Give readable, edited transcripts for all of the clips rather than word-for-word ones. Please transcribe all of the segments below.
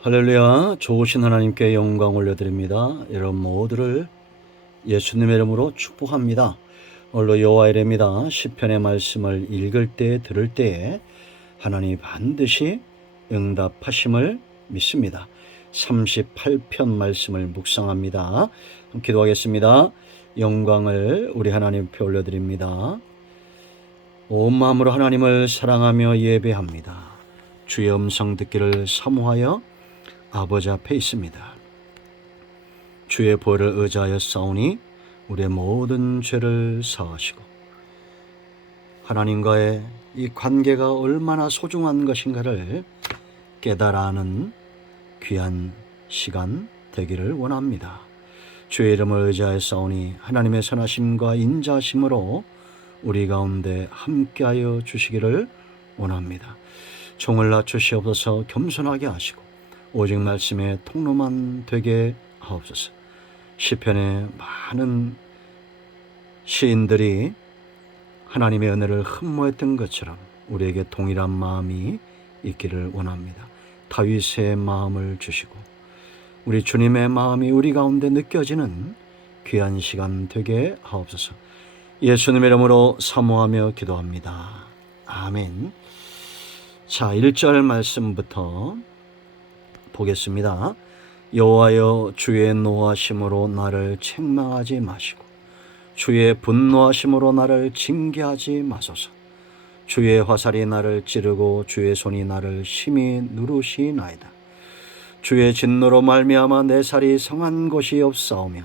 할렐루야. 좋으신 하나님께 영광 올려드립니다. 여러분 모두를 예수님의 이름으로 축복합니다. 오늘도 여호와의 이름이다 시편의 말씀을 읽을 때 들을 때에 하나님이 반드시 응답하심을 믿습니다. 38편 말씀을 묵상합니다. 기도하겠습니다. 영광을 우리 하나님 앞에 올려드립니다. 온 마음으로 하나님을 사랑하며 예배합니다. 주의 음성 듣기를 사모하여 아버지 앞에 있습니다. 주의 보혈을 의지하여 싸우니 우리의 모든 죄를 사하시고 하나님과의 이 관계가 얼마나 소중한 것인가를 깨달아하는 귀한 시간 되기를 원합니다. 주의 이름을 의지하여 싸우니 하나님의 선하심과 인자하심으로 우리 가운데 함께하여 주시기를 원합니다. 종을 낮추시옵소서. 겸손하게 하시고 오직 말씀의 통로만 되게 하옵소서. 시편의 많은 시인들이 하나님의 은혜를 흠모했던 것처럼 우리에게 동일한 마음이 있기를 원합니다. 다윗의 마음을 주시고 우리 주님의 마음이 우리 가운데 느껴지는 귀한 시간 되게 하옵소서. 예수님의 이름으로 사모하며 기도합니다. 아멘. 자, 1절 말씀부터 보겠습니다. 여호와여, 주의 노하심으로 나를 책망하지 마시고 주의 분노하심으로 나를 징계하지 마소서. 주의 화살이 나를 찌르고 주의 손이 나를 심히 누르시나이다. 주의 진노로 말미암아 내 살이 성한 곳이 없사오며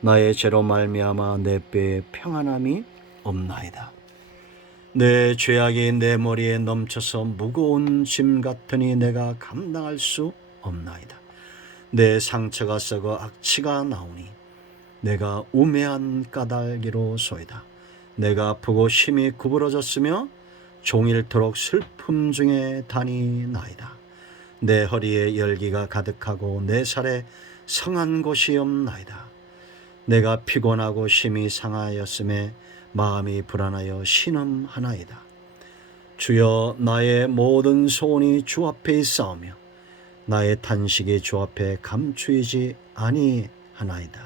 나의 죄로 말미암아 내 뼈에 평안함이 없나이다. 내 죄악이 내 머리에 넘쳐서 무거운 짐 같으니 내가 감당할 수 없나이다. 내 상처가 썩어 악취가 나오니 내가 우매한 까닭이로소이다. 내가 아프고 심히 구부러졌으며 종일토록 슬픔 중에 다니나이다. 내 허리에 열기가 가득하고 내 살에 성한 곳이 없나이다. 내가 피곤하고 심히 상하였음에 마음이 불안하여 신음하나이다. 주여, 나의 모든 소원이 주 앞에 있사오며 나의 탄식이 주 앞에 감추이지 아니하나이다.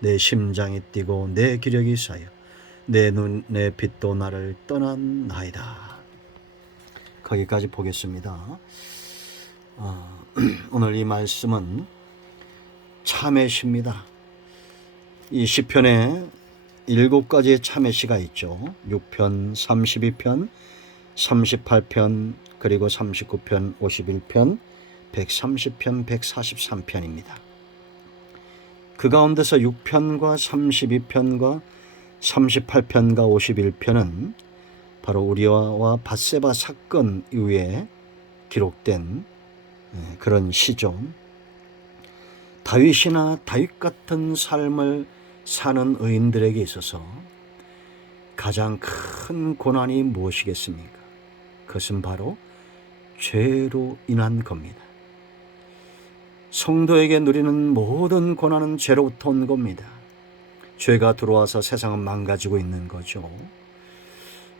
내 심장이 뛰고 내 기력이 쌓여 내 눈의 빛도 나를 떠났나이다. 거기까지 보겠습니다. 오늘 이 말씀은 참회시입니다. 이 시편에 7가지의 참회시가 있죠. 6편, 32편, 38편, 그리고 39편, 51편, 130편, 143편입니다. 그 가운데서 6편과 32편과 38편과 51편은 바로 우리아와 밧세바 사건 이후에 기록된 그런 시죠. 다윗이나 다윗 같은 삶을 사는 의인들에게 있어서 가장 큰 고난이 무엇이겠습니까? 그것은 바로 죄로 인한 겁니다. 성도에게 누리는 모든 고난은 죄로부터 온 겁니다. 죄가 들어와서 세상은 망가지고 있는 거죠.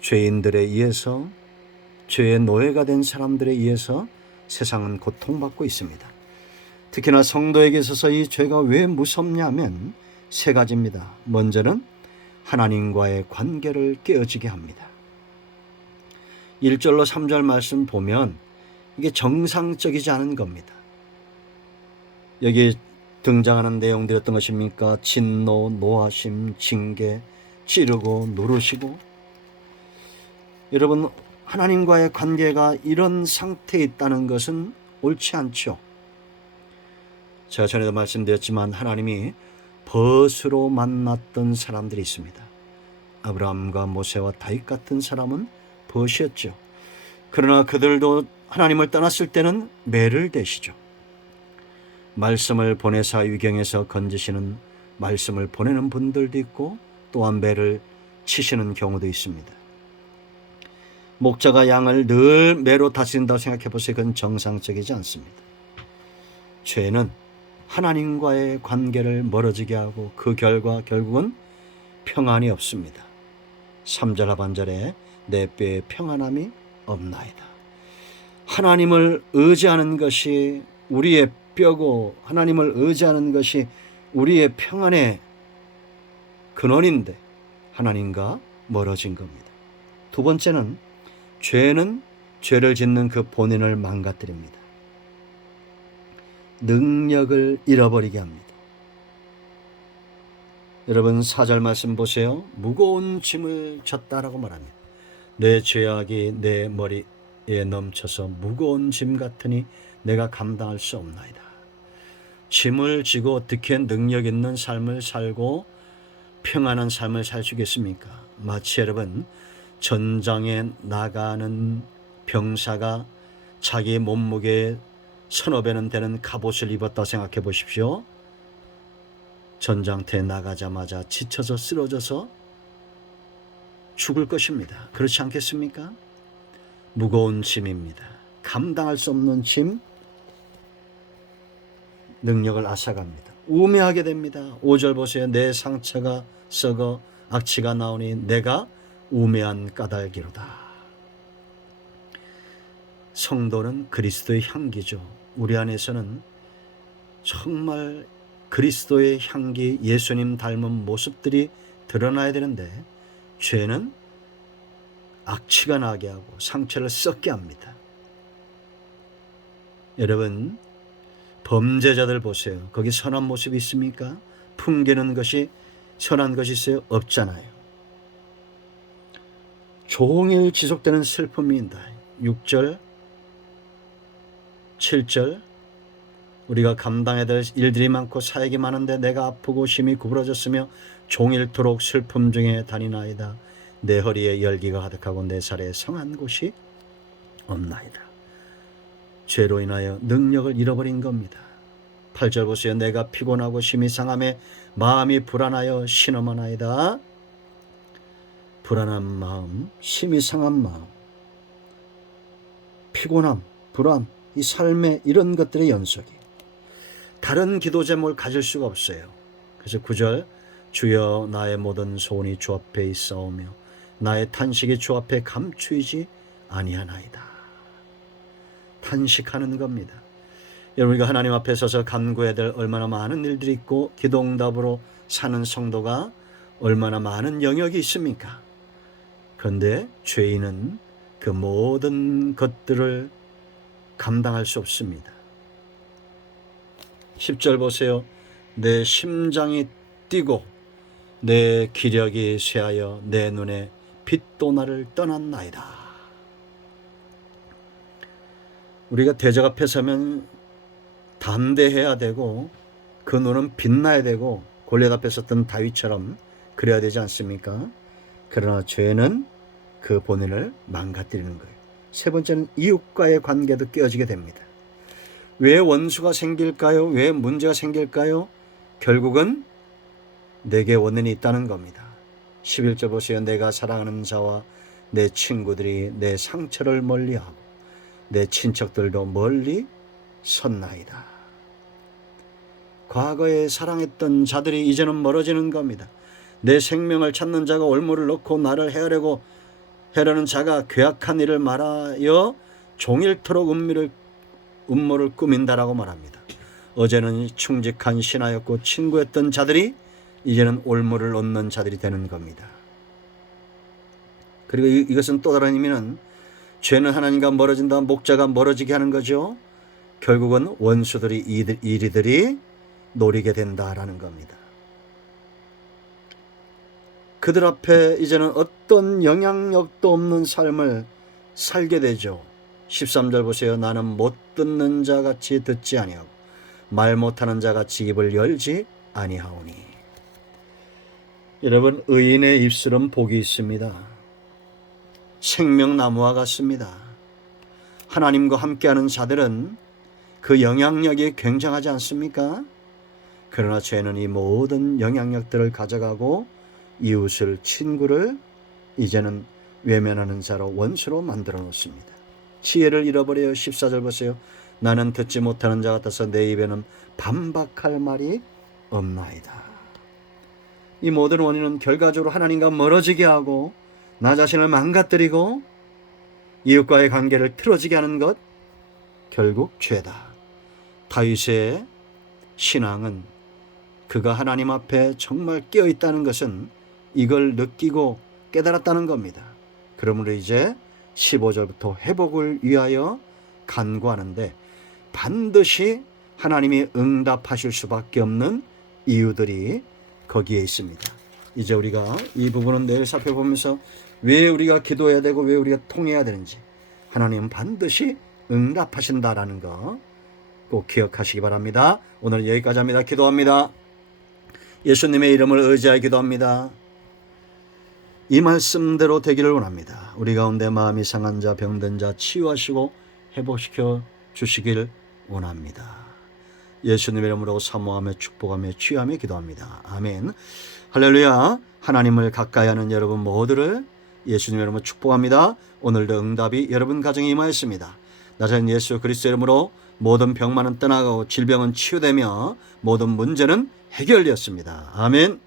죄인들에 의해서, 죄의 노예가 된 사람들에 의해서 세상은 고통받고 있습니다. 특히나 성도에게 있어서 이 죄가 왜 무섭냐면 3가지입니다. 먼저는 하나님과의 관계를 깨어지게 합니다. 1절로 3절 말씀 보면 이게 정상적이지 않은 겁니다. 여기 등장하는 내용들이 어떤 것입니까? 진노, 노하심, 징계, 찌르고 누르시고. 여러분, 하나님과의 관계가 이런 상태에 있다는 것은 옳지 않죠. 제가 전에도 말씀드렸지만 하나님이 벗으로 만났던 사람들이 있습니다. 아브라함과 모세와 다윗 같은 사람은 벗이었죠. 그러나 그들도 하나님을 떠났을 때는 매를 대시죠. 말씀을 보내사 위경에서 건지시는 말씀을 보내는 분들도 있고 또한 매를 치시는 경우도 있습니다. 목자가 양을 늘 매로 다스린다고 생각해 보세요. 그건 정상적이지 않습니다. 죄는 하나님과의 관계를 멀어지게 하고 그 결과 결국은 평안이 없습니다. 3절 하반절에 내 뼈에 평안함이 없나이다. 하나님을 의지하는 것이 우리의 뼈고 하나님을 의지하는 것이 우리의 평안의 근원인데 하나님과 멀어진 겁니다. 두 번째는 죄는 죄를 짓는 그 본인을 망가뜨립니다. 능력을 잃어버리게 합니다. 여러분 4절 말씀 보세요. 무거운 짐을 졌다라고 말합니다. 내 죄악이 내 머리에 넘쳐서 무거운 짐 같으니 내가 감당할 수 없나이다. 짐을 지고 어떻게 능력 있는 삶을 살고 평안한 삶을 살 수 있겠습니까? 마치 여러분 전장에 나가는 병사가 자기 몸무게의 서너 배는 되는 갑옷을 입었다 생각해 보십시오. 전장터에 나가자마자 지쳐서 쓰러져서 죽을 것입니다. 그렇지 않겠습니까? 무거운 짐입니다. 감당할 수 없는 짐, 능력을 앗아갑니다. 우매하게 됩니다. 5절 보세요. 내 상처가 썩어 악취가 나오니 내가 우매한 까닭이로다. 성도는 그리스도의 향기죠. 우리 안에서는 정말 그리스도의 향기, 예수님 닮은 모습들이 드러나야 되는데 죄는 악취가 나게 하고 상처를 썩게 합니다. 여러분 범죄자들 보세요. 거기 선한 모습이 있습니까? 풍기는 것이 선한 것이 있어요? 없잖아요. 종일 지속되는 슬픔입니다. 6절 7절 우리가 감당해야 될 일들이 많고 사역이 많은데 내가 아프고 심히 구부러졌으며 종일토록 슬픔 중에 다니나이다. 내 허리에 열기가 가득하고 내 살에 성한 곳이 없나이다. 죄로 인하여 능력을 잃어버린 겁니다. 8절 보세요. 내가 피곤하고 심히 상함에 마음이 불안하여 신음하나이다. 불안한 마음, 심히 상한 마음, 피곤함, 불안, 이 삶의 이런 것들의 연속이 다른 기도 제목을 가질 수가 없어요. 그래서 9절 주여 나의 모든 소원이 주 앞에 있사오며 나의 탄식이 주 앞에 감추이지 아니하나이다. 탄식하는 겁니다. 여러분 우리가 하나님 앞에 서서 간구해야 될 얼마나 많은 일들이 있고 기도응답으로 사는 성도가 얼마나 많은 영역이 있습니까? 그런데 죄인은 그 모든 것들을 감당할 수 없습니다. 10절 보세요. 내 심장이 뛰고 내 기력이 쇠하여 내 눈에 빛도 나를 떠났나이다. 우리가 대적 앞에 서면 담대해야 되고 그 눈은 빛나야 되고 골리앗 앞에 섰던 다윗처럼 그래야 되지 않습니까? 그러나 죄는 그 본인을 망가뜨리는 거예요. 세 번째는 이웃과의 관계도 깨어지게 됩니다. 왜 원수가 생길까요? 왜 문제가 생길까요? 결국은 내게 원인이 있다는 겁니다. 11절 보세요. 내가 사랑하는 자와 내 친구들이 내 상처를 멀리하고 내 친척들도 멀리 섰나이다. 과거에 사랑했던 자들이 이제는 멀어지는 겁니다. 내 생명을 찾는 자가 올무를 넣고 나를 해하려는 자가 괴악한 일을 말하여 종일토록 음모를 꾸민다라고 말합니다. 어제는 충직한 신하였고 친구였던 자들이 이제는 올무를 놓는 자들이 되는 겁니다. 그리고 이것은 또 다른 의미는 죄는 하나님과 멀어진다, 목자가 멀어지게 하는 거죠. 결국은 원수들이 이리들이 노리게 된다라는 겁니다. 그들 앞에 이제는 어떤 영향력도 없는 삶을 살게 되죠. 13절 보세요. 나는 못 듣는 자같이 듣지 아니하고 말 못하는 자같이 입을 열지 아니하오니. 여러분 의인의 입술은 복이 있습니다. 생명나무와 같습니다. 하나님과 함께하는 자들은 그 영향력이 굉장하지 않습니까? 그러나 죄는 이 모든 영향력들을 가져가고 이웃을, 친구를 이제는 외면하는 자로 원수로 만들어 놓습니다. 지혜를 잃어버려요. 14절 보세요. 나는 듣지 못하는 자 같아서 내 입에는 반박할 말이 없나이다. 이 모든 원인은 결과적으로 하나님과 멀어지게 하고 나 자신을 망가뜨리고 이웃과의 관계를 틀어지게 하는 것, 결국 죄다. 다윗의 신앙은 그가 하나님 앞에 정말 깨어 있다는 것은 이걸 느끼고 깨달았다는 겁니다. 그러므로 이제 15절부터 회복을 위하여 간구하는데 반드시 하나님이 응답하실 수밖에 없는 이유들이 거기에 있습니다. 이제 우리가 이 부분은 내일 살펴보면서 왜 우리가 기도해야 되고 왜 우리가 통해야 되는지, 하나님은 반드시 응답하신다라는 거 꼭 기억하시기 바랍니다. 오늘 여기까지 합니다. 기도합니다. 예수님의 이름을 의지하여 기도합니다. 이 말씀대로 되기를 원합니다. 우리 가운데 마음이 상한 자, 병든 자 치유하시고 회복시켜 주시길 원합니다. 예수님의 이름으로 사모하며 축복하며 취하며 기도합니다. 아멘. 할렐루야. 하나님을 가까이 하는 여러분 모두를 예수님의 이름으로 축복합니다. 오늘도 응답이 여러분 가정에 임하였습니다. 나자는 예수 그리스도의 이름으로 모든 병만은 떠나가고 질병은 치유되며 모든 문제는 해결되었습니다. 아멘.